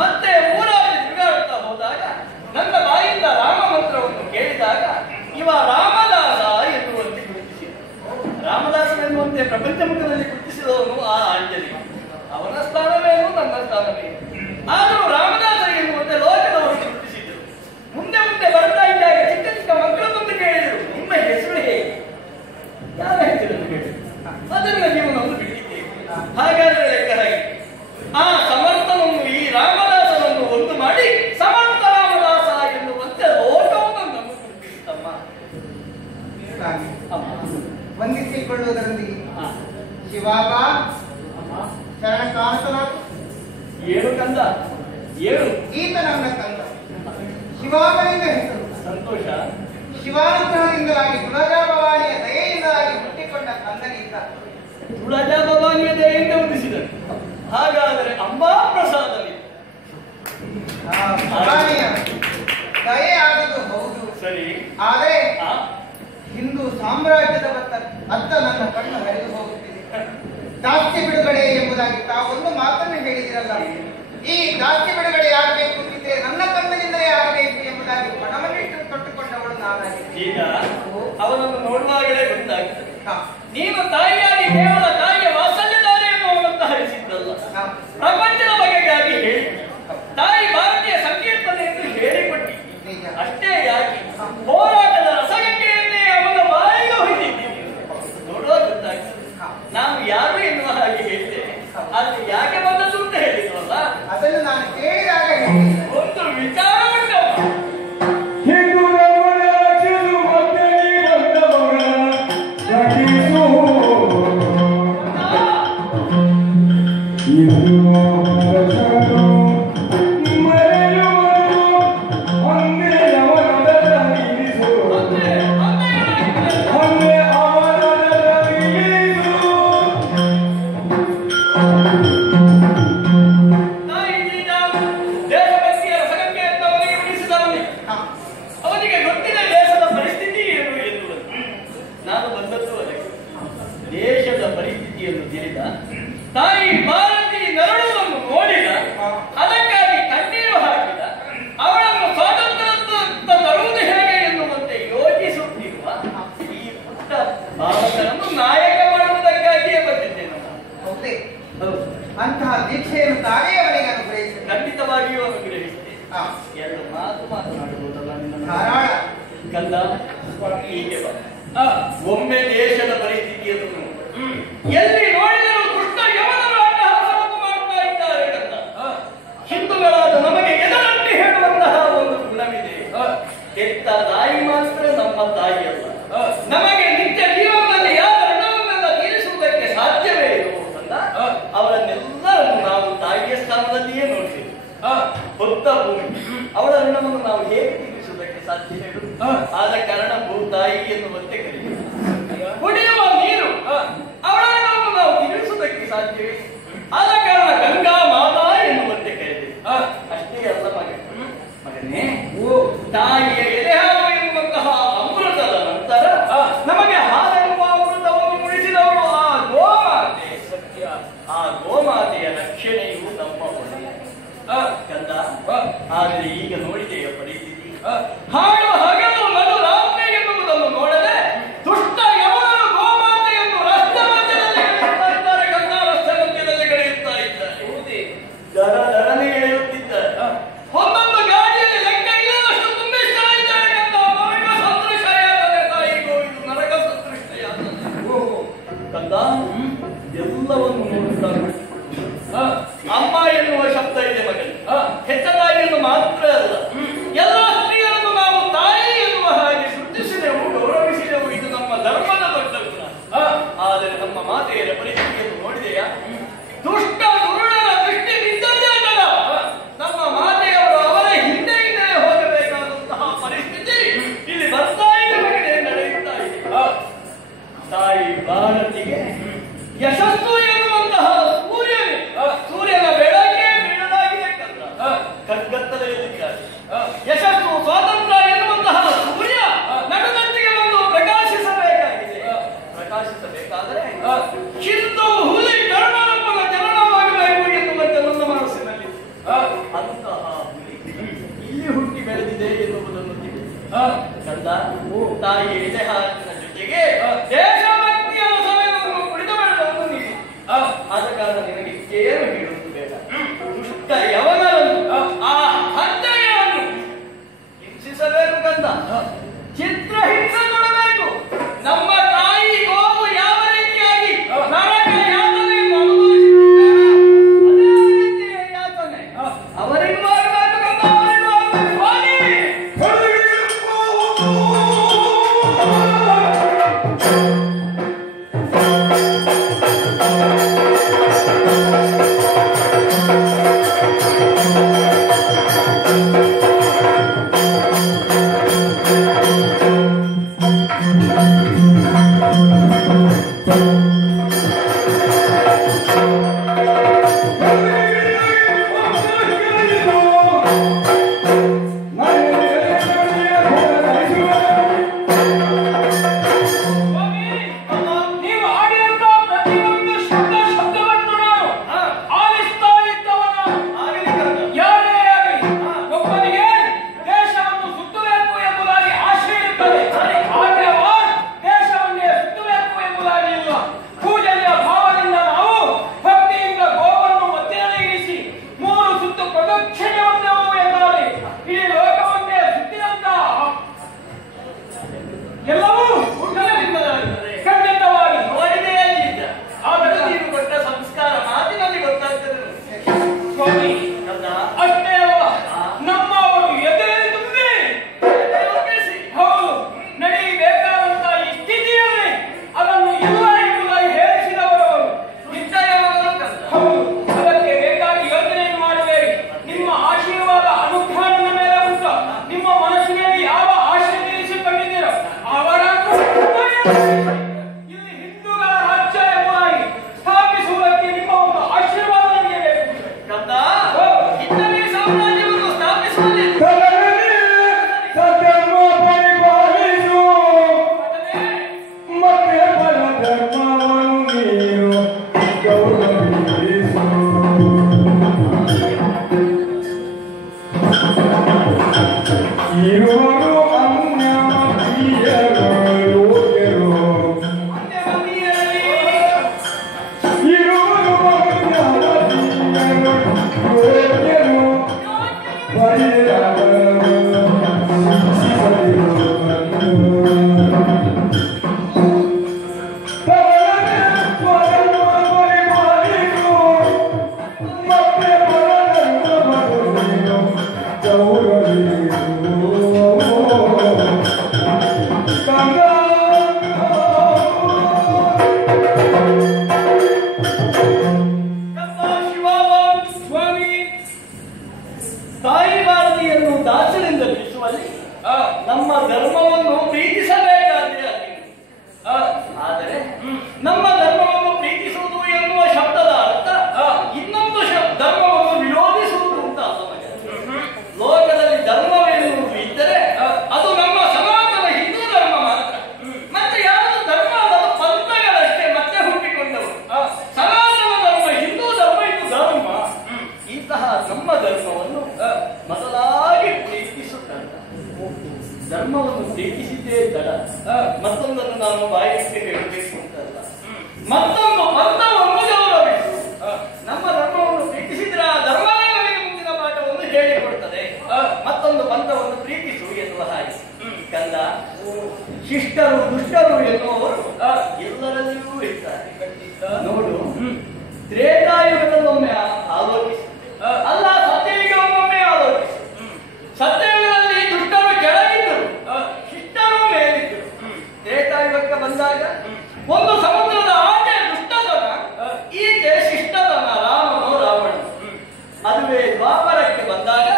ಮತ್ತೆ ಊರಾಗಿ ತಿರುಗಾಡುತ್ತಾ ಹೋದಾಗ ನನ್ನ ಬಾಯಿಂದ ರಾಮ ಮಂತ್ರವನ್ನು ಕೇಳಿದಾಗ ಇವ ಹೇಳಿಕೊಳ್ಳುವುದರೊಂದಿಗೆ ಶಿವಾಬ ಶರಣ ಕಾಣಿಸಲಾಗ ಏನು ಕಂದ ಏನು ಈತ ನನ್ನ ಕಂದ ಶಿವಾಬನಿಂದ ಹೆಸರು ಸಂತೋಷ. ಶಿವಾನುಗ್ರಹದಿಂದಲಾಗಿ ತುಳಜಾ ಭವಾನಿಯ ದಯೆಯಿಂದಲಾಗಿ ಹುಟ್ಟಿಕೊಂಡ ಕಂದನಿಂದ ತುಳಜಾ ಭವಾನಿಯ ದಯೆಯಿಂದ ಉದಿಸಿದರು. ಹಾಗಾದರೆ ಅಂಬಾ ಪ್ರಸಾದವಿ ಭವಾನಿಯ ದಯೆ ಆದದ್ದು ಹೌದು ಸರಿ. ಆದರೆ ಹಿಂದೂ ಸಾಮ್ರಾಜ್ಯದ ಅತ್ತ ನನ್ನ ಕಣ್ಣು ಹರಿದು ಹೋಗುತ್ತಿದೆ. ದಾಸ್ಯ ಬಿಡುಗಡೆ ಎಂಬುದಾಗಿ ತಾವೊಂದು ಮಾತನ್ನು ಹೇಳಿದಿರಲ್ಲ. ಈ ದಾಸ್ಯ ಬಿಡುಗಡೆ ಆಗಬೇಕು ಅಂತಿದ್ರೆ ನನ್ನ ಕಂದನಿಂದಲೇ ಆಗಬೇಕು ಎಂಬುದಾಗಿ ಮನವನ್ನಿಟ್ಟು ತೊಟ್ಟುಕೊಂಡವಳು ನಾನಾಗಿ. ಈಗ ಅವನನ್ನು ನೋಡುವಾಗಲೇ ಗೊತ್ತಾಗ್ತದೆ ನೀನು ತಾಯಿಯಾಗಿ ಕೇವಲ ತಾಯಿಯ ವಾತ್ಸಲ್ಯಧಾರೆಯನ್ನು ಅಂತ ಹರಿಸಿದ್ದಲ್ಲ, ಪ್ರಪಂಚದ ಬಗೆಗಾಗಿ ಹೇಳಿ ತಾಯಿ ಭಾರತೀಯ ಸಂಕೀರ್ತನೆ ಎಂದು ಹೇಳಿಕೊಟ್ಟಿ. ಅಷ್ಟೇ ಯಾಕೆ ಹೋರಾಟದ ರಸಗಂಗೆಯನ್ನೇ ಅವನ ಬಾಯಿಗೆ ಹೊಯ್ದಿದ್ದೀನಿ. ನೋಡುವ ಗೊತ್ತಾಗ್ತದೆ ನಾನು ಯಾರು ಎನ್ನುವ ಹಾಗೆ ಹೇಳ್ತೇನೆ. ಅದು ಯಾಕೆ ಬಂದದ್ದು ಅಂತ ಹೇಳಿದ್ವಲ್ಲ, ಅದನ್ನು ನಾನು ಕೇಳಿದಾಗ ಒಂದು ವಿಚಾರ ಉಂಟಮ್ಮ. ದೇಶದ ಪರಿಸ್ಥಿತಿಯನ್ನು ತಿಳಿದ ತಾಯಿ ಭಾರತಿ ನರಳುವುದನ್ನು ನೋಡಿದ, ಅದಕ್ಕಾಗಿ ಕಣ್ಣೀರು ಹಾಕಿದ, ಅವಳನ್ನು ಸ್ವಾತಂತ್ರ್ಯ ತರುವುದು ಹೇಗೆ ಎನ್ನುವಂತೆ ಯೋಚಿಸುತ್ತಿರುವ ಈ ಪುಟ್ಟ ಭಾರತವನ್ನು ನಾಯಕ ಮಾಡುವುದಕ್ಕಾಗಿಯೇ ಬಂದಿದ್ದೇನೆ. ಹೌದೇ? ಅಂತಹ ದೀಕ್ಷೆಯನ್ನು ತಾನೇ ಅವನಿಗೆ ಅನುಗ್ರಹಿಸಿ ಖಂಡಿತವಾಗಿಯೂ ಅನುಗ್ರಹಿಸಿದೆ. ಎರಡು ಮಾತು ಮಾತನಾಡುವುದಲ್ಲ ನಿನ್ನ ಧಾರಾಳ ಕಂದ. ಹೀಗೆ ಒಮ್ಮೆ ದೇಶದ ಪರಿಸ್ಥಿತಿಯನ್ನು ಎಲ್ಲಿ ನೋಡಿದರೂ ದುಷ್ಟ ಯವನರು ಅಟ್ಟಹಾಸವನ್ನು ಮಾಡ್ತಾ ಇದ್ದಾರೆ ಕಂದ. ಹಿಂದೂಗಳಾದ ನಮಗೆ ಎದರಟ್ಟಿ ಹೇಳುವಂತಹ ಒಂದು ಗುಣವಿದೆ. ಹೆತ್ತ ತಾಯಿ ಮಾತ್ರ ನಮ್ಮ ತಾಯಿಯಲ್ಲ. ನಮಗೆ ನಿತ್ಯ ಜೀವನದಲ್ಲಿ ಯಾವ ಋಣವನ್ನೆಲ್ಲ ತೀರಿಸುವುದಕ್ಕೆ ಸಾಧ್ಯವೇ ಇರುವ ಕಂದ, ಅವರನ್ನೆಲ್ಲರನ್ನು ನಾವು ತಾಯಿಯ ಸ್ಥಾನದಲ್ಲಿಯೇ ನೋಡ್ತೇವೆ. ಹೊತ್ತ ಭೂಮಿ ಅವಳ ಋಣವನ್ನು ನಾವು ಹೇಗೆ ತೀರಿಸುವುದಕ್ಕೆ ಸಾಧ್ಯ ಹೇಳು? ಆದ ಕಾರಣ ಭೂತಾಯಿ ಎನ್ನುವಂತೆ ಕರೆಯುವ ಕುಡಿಯುವ ನೀರು ಅವಳ ಋಣವನ್ನು ನಾವು ತೀರಿಸುವುದಕ್ಕೆ ಸಾಧ್ಯವೇ? ಆದ ಕಾರಣ ಗಂಗಾ ಮಾತಾ ಎನ್ನುವಂತೆ ಕರೆದಿದೆ. ಅಷ್ಟೇ ಅಲ್ಲ ಮಗನೇ, ತಾಯಿಯ ಎದೆ ಹಾಲು ಎನ್ನುವಂತಹ ಅಮೃತದ ನಂತರ ನಮಗೆ ಹಾಲೆನ್ನುವ ಅಮೃತವನ್ನು ಮುಡಿಸಿದವಳು ಆ ಗೋಮಾತೆ. ಸತ್ಯ, ಆ ಗೋಮಾತೆಯ ರಕ್ಷಣೆಯು ನಮ್ಮ ಹೊಣೆ ಕಂದ. ಆದರೆ ಈಗ ನೋಡಿದೆಯ ಪರಿಸ್ಥಿತಿ, ಹಾಡು ಹಗಲು ನಡು ರಾತ್ರಿ ಎನ್ನುವುದನ್ನು ನೋಡದೆ ದುಷ್ಟ ಯವನರು ಗೋಮಾತೆಯನ್ನು ರಸ್ತೆ ಮಧ್ಯದಲ್ಲಿ ಕಳೆಯುತ್ತಾ ಇದ್ದಾರೆ ಕಂದ. ರಸ್ತೆ ಮಧ್ಯದಲ್ಲಿ ಕಳೆಯುತ್ತಾ ಇದ್ದಾರೆ. ದರ ದರನೆ ಎಳೆಯುತ್ತಿದ್ದಾರೆ. ಒಂದೊಂದು ಗಾಡಿಯಲ್ಲಿ ಲೆಕ್ಕ ಇಲ್ಲದಷ್ಟು ತುಂಬಿಸ್ತಾ ಇದ್ದಾರೆ ಕಂದ. ನರಕ ಸದೃಶಯಾದರೆ ತಾಯಿ ಗೋವಿಂದು ನರಕ ಸದೃಶಯಾದರೆ ಕಂದ. ಎಲ್ಲವನ್ನು ನೋಡುತ್ತಾ ಅಮ್ಮ ಎನ್ನುವ ಶಬ್ದ ಇದೆ ಮಗನಿಗೆ. ಹೆತ್ತ ತಾಯಿಯನ್ನು ಮಾತ್ರ ಅಲ್ಲ, ಎಲ್ಲ ಸ್ತ್ರೀಯರನ್ನು ನಾವು ತಾಯಿ ಎನ್ನುವ ಹಾಗೆ ಸೃಷ್ಟಿಸಿದೆವು, ಗೌರವಿಸಿದೆವು. ಇದು ನಮ್ಮ ಧರ್ಮದ ದೊಡ್ಡ ಗುಣ. ಆದರೆ ನಮ್ಮ ಮಾತೆಯರ ಪರಿಸ್ಥಿತಿಯನ್ನು ನೋಡಿದೆಯಾ? ದುಷ್ಟ ದುರುಳರ ದೃಷ್ಟಿ ಬಿದ್ದದ್ದೇ ತಡ. ನಮ್ಮ ಮಾತೆಯವರು ಅವರ ಹಿಂದೆ ಹಿಂದೆ ಹೋಗಬೇಕಾದಂತಹ ಪರಿಸ್ಥಿತಿ ಇಲ್ಲಿ ಬರ್ತಾ ಇದೆ ಮಗನೇ, ನಡೆಯುತ್ತಾ ಇದೆ. ತಾಯಿ ಭಾರತಿಗೆ ಯಶಸ್ಸು ಎನ್ನುವಂತಹ ಸೂರ್ಯನ ಬೆಳಗ್ಗೆ ಬೀಳಲಾಗಿದೆ ಕಂದ. ಕಗ್ಗತ್ತಲೆಯಲ್ಲಿದ್ದಾರೆ. ಯಶಸ್ಸು ಸ್ವಾತಂತ್ರ್ಯ ಎನ್ನುವಂತಹ ಸೂರ್ಯ ನಡುಗತ್ತಿಗೆ ಬಂದು ಪ್ರಕಾಶಿಸಬೇಕಾಗಿದೆ. ಪ್ರಕಾಶಿಸಬೇಕಾದರೆ ಹಿಂದೂ ಹುಲಿ ಕರ್ಣನಪ್ಪನ ಜನನವಾಗಬೇಕು ಎನ್ನುವಂತೆ ನನ್ನ ಮನಸ್ಸಿನಲ್ಲಿ ಅಂತಹ ಹುಲಿ ಇಲ್ಲಿ ಹುಟ್ಟಿ ಬೆಳೆದಿದೆ ಎನ್ನುವುದನ್ನು ತಿಳಿಸಿ ಕಂದ. ತಾಯಿ ಎದೆ ಹಾಲಿನ ಜೊತೆಗೆ ದೇಶಭಕ್ತಿಯ ಸಮಯವನ್ನು ಕುಡಿದು ಬೆಳೆದವನು ನೀನು. ಆದ ಕಾರಣ ನಿನಗೆ ಏನು ಹೇಳುವುದು ಬೇಡ. ದುಷ್ಟ ಯವನರನ್ನು ಆ ಹತ್ಯೆಯನ್ನು ಹಿಂಸಿಸಬೇಕು ಕಂದ. ಚಿತ್ರ ಹಿಂಸೆ ಕೊಡಬೇಕು. ನಮ್ಮ ತಾಯಿ ಗೋವು ಯಾವ ರೀತಿಯಾಗಿ ನರಕ ಯಾತನೆಯನ್ನು ಅನುಭವಿಸಿದ್ದಾರೆ ಅದೇ ರೀತಿಯ ಯಾತನೆ ಅವರಿಗೂ ಆಗಬೇಕು ಕಂದ. ಅವರಿಗೂ ಆಗಬೇಕು. ಎನಿಸಿದ್ದೇ ತಡ. ಮತ್ತೊಂದನ್ನು ನಾನು ಬಾಯಿಗೆ ಹೇಳಬೇಕು ಅಂತಲ್ಲ, ಮತ್ತೊಂದು ಪಂಥವನ್ನು ಗೌರವಿಸು. ನಮ್ಮ ಧರ್ಮವನ್ನು ಪ್ರೀತಿಸಿದ್ರೆ ಆ ಧರ್ಮವೇ ನನಗೆ ಮುಂದಿನ ಪಾಠವನ್ನು ಹೇಳಿಕೊಡ್ತದೆ. ಮತ್ತೊಂದು ಪಂಥವನ್ನು ಪ್ರೀತಿಸು ಎನ್ನುವ ಹಾಗೆ. ಕಂದ, ಶಿಷ್ಟರು ದುಷ್ಟರು ಎನ್ನುವವರು ಎಲ್ಲರಲ್ಲಿಯೂ ಇರ್ತಾರೆ. ನೋಡು, ತ್ರೇತಾಯುಗದಲ್ಲೊಮ್ಮೆ ಆಲೋಚಿಸು, ಅಲ್ಲ ಸತ್ಯಯುಗವನ್ನೊಮ್ಮೆ ಆಲೋಚಿಸು. ಸತ್ಯಯುಗದಲ್ಲಿ ದುಷ್ಟರು ಕೆಳಗಿದ್ದರು, ಶಿಷ್ಟರು ಮೇಲಿದ್ದರು. ತ್ರೇತಾಯುಗಕ್ಕೆ ಬಂದಾಗ ಒಂದು ಸಮುದ್ರದ ಆಚೆ ದುಷ್ಟತನ, ಈಚೆ ಶಿಷ್ಟತನ, ರಾಮನು ರಾವಣನು. ಅದುವೇ ದ್ವಾಪರಕ್ಕೆ ಬಂದಾಗ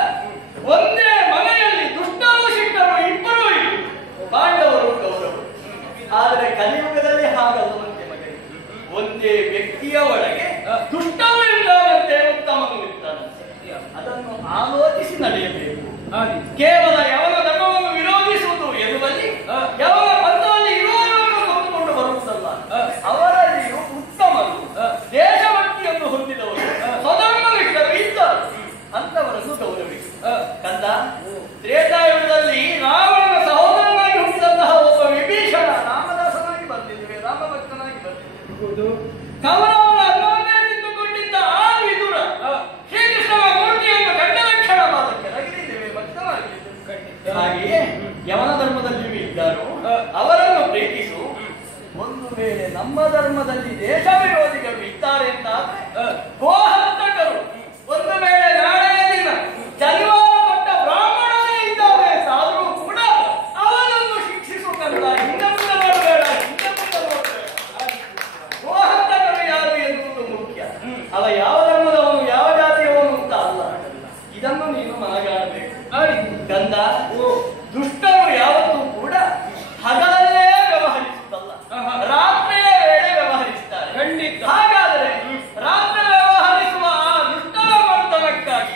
ಒಂದೇ ಮನೆಯಲ್ಲಿ ದುಷ್ಟರು ಶಿಷ್ಟರು ಇಬ್ಬರೂ ಇದ್ದರು, ಪಾಂಡವರು ಕೌರವರು. ಆದರೆ ಕಲಿಯುಗದಲ್ಲಿ ಹಾಗಲ್ಲವಂತೆ ಮಗನಿಗೆ. ಒಂದೇ ವ್ಯಕ್ತಿಯ ಒಳಗೆ ದುಷ್ಟರು ಇದ್ದಾನಂತೆ, ಉತ್ತಮನು ಇದ್ದಾನಂತೆ. ಅದನ್ನು ಆಲೋಚಿಸಿ ನಡೆಯಬೇಕು. ಕೇವಲ ಯವನ ಧರ್ಮವನ್ನು ವಿರೋಧಿಸುವುದು ಎನ್ನುವಲ್ಲಿ ಯವನ ಪಂಥದಲ್ಲಿ ಇರುವವರನ್ನು ಹೊಂದಿಕೊಂಡು ಬರುವುದಲ್ಲ. ಅವರಲ್ಲಿಯೂ ಉತ್ತಮರು, ದೇಶಭಕ್ತಿಯನ್ನು ಹೊಂದಿದವರು, ಸ್ವಧರ್ಮನಿಷ್ಠರು ಇದ್ದರು, ಅಂತವರನ್ನು ಗೌರವಿಸಿ. ಕಂದ, ತ್ರೇತಾಯುಗದಲ್ಲಿ ರಾವಣನ ಸಹೋದರನಾಗಿ ಹುಟ್ಟಿದಂತಹ ಒಬ್ಬ ವಿಭೀಷಣ ರಾಮದಾಸನಾಗಿ ಬಂದಿದ್ದೇವೆ, ರಾಮಭಕ್ತನಾಗಿ ಬಂದಿದ್ದೇವೆ. ಕೌರವನ ಅನ್ನವನ್ನೇ ನಿಂತುಕೊಂಡಿದ್ದ ಆ ವಿದುರ ಶ್ರೀಕೃಷ್ಣನ ಮೂರ್ತಿಯನ್ನು ಕಂಡ ರಕ್ಷಣ ಮಾದಕ್ಕೆ ರಗಿದ್ದೇವೆ, ಭಕ್ತನಾಗಿದ್ದೇವೆ. ಹಾಗೆಯೇ ಯವನ ಧರ್ಮದಲ್ಲಿಯೂ ಇದ್ದಾರೋ ಅವರನ್ನು ಪ್ರೀತಿಸು. ಒಂದು ವೇಳೆ ನಮ್ಮ ಧರ್ಮದಲ್ಲಿ ದೇಶ ವಿರೋಧಿಗಳು ಇದ್ದಾರೆ ಅಂತಾದ್ರೆ, ಗೋಹಂತಕರು ಒಂದು ವೇಳೆ ನಾಳೆಯ ದಿನ ಜನಿವಾರ ಕೊಟ್ಟ ಬ್ರಾಹ್ಮಣನೇ ಇದ್ದಾನೆ ಆದರೂ ಕೂಡ ಅವನನ್ನು ಶಿಕ್ಷಿಸುತ್ತಲ್ಲ. ಹಿಂದೆ ಮುಂದೆ ಮಾಡಬೇಡ, ಹಿಂದೆ ಮುಂದೆ ನೋಡಬೇಡ. ಗೋಹಂತಕರು ಯಾರು ಎನ್ನುವುದು ಮುಖ್ಯ. ಅವ ಯಾವ ಧರ್ಮದವನು, ಯಾವ ಜಾತಿಯವನು ಅಂತ ಅಲ್ಲ. ಇದನ್ನು ನೀನು ಮನಗಾಣಬೇಕು. ಗಂಧ, ದುಷ್ಟರು ಯಾವತ್ತೂ ಕೂಡ ಹಗಲಲ್ಲೇ ವ್ಯವಹರಿಸುತ್ತಲ್ಲ, ರಾತ್ರಿಯ ವೇಳೆ ವ್ಯವಹರಿಸುತ್ತಾರೆ. ಹಾಗಾದರೆ ರಾತ್ರಿ ವ್ಯವಹರಿಸುವ ಆ ದುಷ್ಟರ ಮಂಥನಕ್ಕಾಗಿ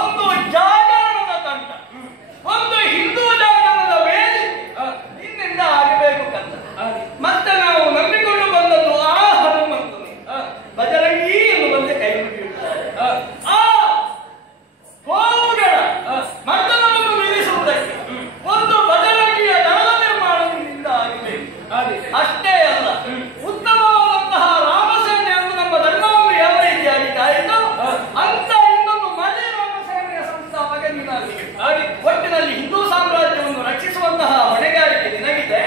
ಒಂದು ಜಾಗರಣದ ತಂಡ, ಒಂದು ಹಿಂದೂ ಜಾಗರಣದ ವೇಳೆ ನಿನ್ನಿಂದ ಆಗಬೇಕು ಕಂದ. ಮತ್ತೆ ನಾವು ನಂಬಿಕೊಂಡು ಬಂದದ್ದು ಆ ಹನುಮಂತನು ಬಜರಂಗಿ ಎನ್ನುವಂತೆ ಕೈ ಮುಗಿಯುತ್ತಾರೆ. ಆ ಗೋವುಗಳ ಮರ್ದನವನ್ನು ನಿಲ್ಲಿಸುವುದಕ್ಕೆ ಒಂದು ಬಜರಂಗಿಯ ದಳದ ನಿರ್ಮಾಣ ನಿನ್ನಿಂದ ಆಗಬೇಕು. ಅಷ್ಟೇ ಅಲ್ಲ, ಉತ್ತಮವಾದಂತಹ ರಾಮಸೇನೆಯನ್ನು ನಮ್ಮ ಧರ್ಮವನ್ನು ಯಾವ ರೀತಿಯಾಗಿ ಕಾಯಿತು ಅಂತ ಇನ್ನೊಂದು ಮನೆ ರಾಮಸೇನೆಯ ಸಂಸ್ಥಾಪಕ ನೀನಾಗಬೇಕು. ಒಟ್ಟಿನಲ್ಲಿ ಹಿಂದೂ ಸಾಮ್ರಾಜ್ಯವನ್ನು ರಕ್ಷಿಸುವಂತಹ ಹೊಣೆಗಾರಿಕೆ ನಿನಗಿದೆ.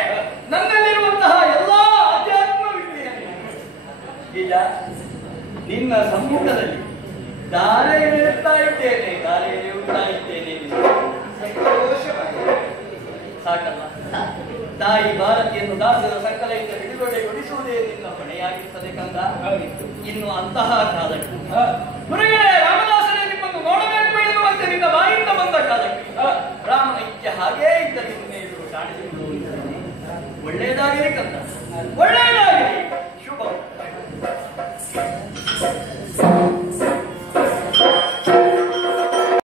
ನನ್ನಲ್ಲಿರುವಂತಹ ಎಲ್ಲಾ ಆಧ್ಯಾತ್ಮ ವಿದ್ಯೆಯನ್ನು ಈಗ ನಿನ್ನ ಸಮ್ಮುಖದಲ್ಲಿ ದಾರೆ ಎಳೆಯುತ್ತಾ ಇದ್ದೇನೆ, ದಾರೆ ಎಳೆಯುತ್ತಾ ಇದ್ದೇನೆ. ಸಾಕಲ್ಲ, ತಾಯಿ ಭಾರತಿಯನ್ನು ದಾಸರ ಸಕ್ಕಲೆಯಿಂದ ಬಿಡುಗಡೆಗೊಳಿಸುವುದೇ ನಿನ್ನ ಹೊಣೆಯಾಗಿರ್ತದೆ ಕಂದ. ಇನ್ನು ಅಂತಹ ಕಾಲಕ್ಕೆ ಹೊರಗಡೆ ರಾಮ